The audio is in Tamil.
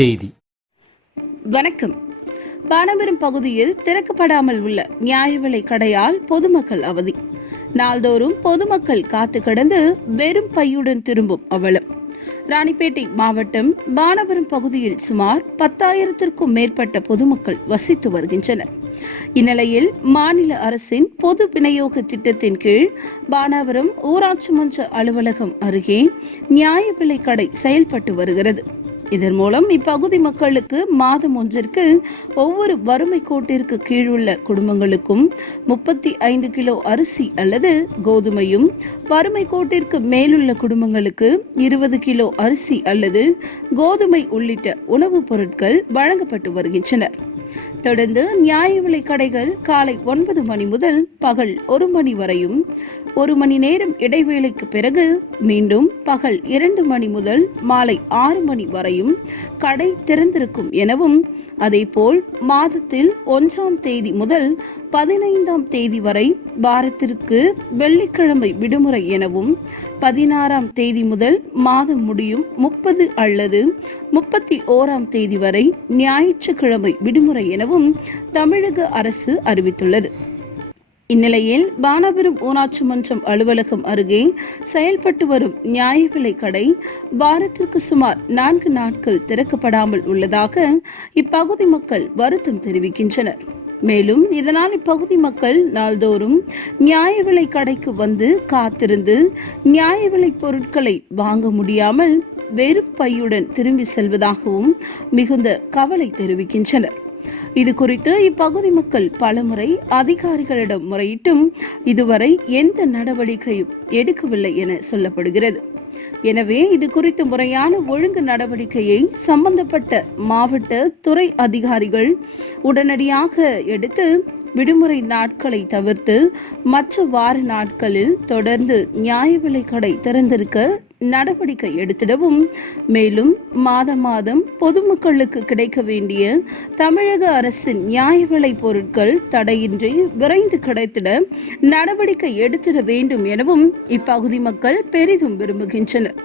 செய்தி. வணக்கம். பானபுரம் பகுதியில் திறக்கப்படாமல் உள்ள நியாய விலை கடையால் பொதுமக்கள் அவதி. நாள்தோறும் பொதுமக்கள் காத்து கடந்து வெறும் பையுடன் திரும்பும் அவலம். ராணிப்பேட்டை மாவட்டம் பானபுரம் பகுதியில் சுமார் பத்தாயிரத்திற்கும் மேற்பட்ட பொதுமக்கள் வசித்து வருகின்றனர். இந்நிலையில் மாநில அரசின் பொது விநியோக திட்டத்தின் கீழ் பானாவரம் ஊராட்சி மன்ற அலுவலகம் அருகே நியாய விலை கடை செயல்பட்டு வருகிறது. இதன் மூலம் இப்பகுதி மக்களுக்கு மாதம் ஒன்றிற்கு ஒவ்வொரு வறுமை கோட்டிற்கு கீழுள்ள குடும்பங்களுக்கும் முப்பத்தி ஐந்து கிலோ அரிசி அல்லது கோதுமையும் வறுமை கோட்டிற்கு மேலுள்ள குடும்பங்களுக்கு இருபது கிலோ அரிசி அல்லது கோதுமை உள்ளிட்ட உணவுப் பொருட்கள் வழங்கப்பட்டு வருகின்றனர். தொடர்ந்து நியாய விலை கடைகள் காலை ஒன்பது மணி முதல் பகல் ஒரு மணி வரையும் ஒரு மணி நேரம் இடைவேளைக்கு பிறகு மீண்டும் பகல் இரண்டு மணி முதல் மாலை ஆறு மணி வரையும் கடை திறந்திருக்கும் எனவும் அதேபோல் மாதத்தில் ஒன்றாம் தேதி முதல் பதினைந்தாம் தேதி வரை வாரத்திற்கு வெள்ளிக்கிழமை விடுமுறை எனவும் பதினாறாம் தேதி முதல் மாதம் முடியும் முப்பது அல்லது முப்பத்தி ஓராம் தேதி வரை ஞாயிற்றுக்கிழமை விடுமுறை எனவும் தமிழக அரசு அறிவித்துள்ளது. இந்நிலையில் பானபுரம் ஊராட்சி மன்றம் அலுவலகம் அருகே செயல்பட்டு வரும் நியாய விலை கடை வாரத்திற்கு சுமார் நான்கு நாட்கள் திறக்கப்படாமல் உள்ளதாக இப்பகுதி மக்கள் வருத்தம் தெரிவிக்கின்றனர். மேலும் இதனால் இப்பகுதி மக்கள் நாள்தோறும் நியாய விலை கடைக்கு வந்து காத்திருந்து நியாய விலை பொருட்களை வாங்க முடியாமல் வெறும் பையுடன் திரும்பி செல்வதாகவும் மிகுந்த கவலை தெரிவிக்கின்றனர். இது குறித்து இப்பகுதி மக்கள் பலமுறை அதிகாரிகளிடம் முறையிட்டும் இதுவரை எந்த நடவடிக்கையும் எடுக்கவில்லை என சொல்லப்படுகிறது. எனவே இது குறித்து முறையான ஒழுங்கு நடவடிக்கையை சம்பந்தப்பட்ட மாவட்ட துறை அதிகாரிகள் உடனடியாக எடுத்து விடுமுறை நாட்களை தவிர்த்து மற்ற வார நாட்களில் தொடர்ந்து நியாய விலை கடை திறந்திருக்க நடவடிக்கை எடுத்திடவும் மேலும் மாதம் மாதம் பொதுமக்களுக்கு கிடைக்க வேண்டிய தமிழக அரசின் நியாய விலை பொருட்கள் தடையின்றி விரைந்து கிடைத்திட நடவடிக்கை எடுத்திட வேண்டும் எனவும் இப்பகுதி மக்கள் பெரிதும் விரும்புகின்றனர்.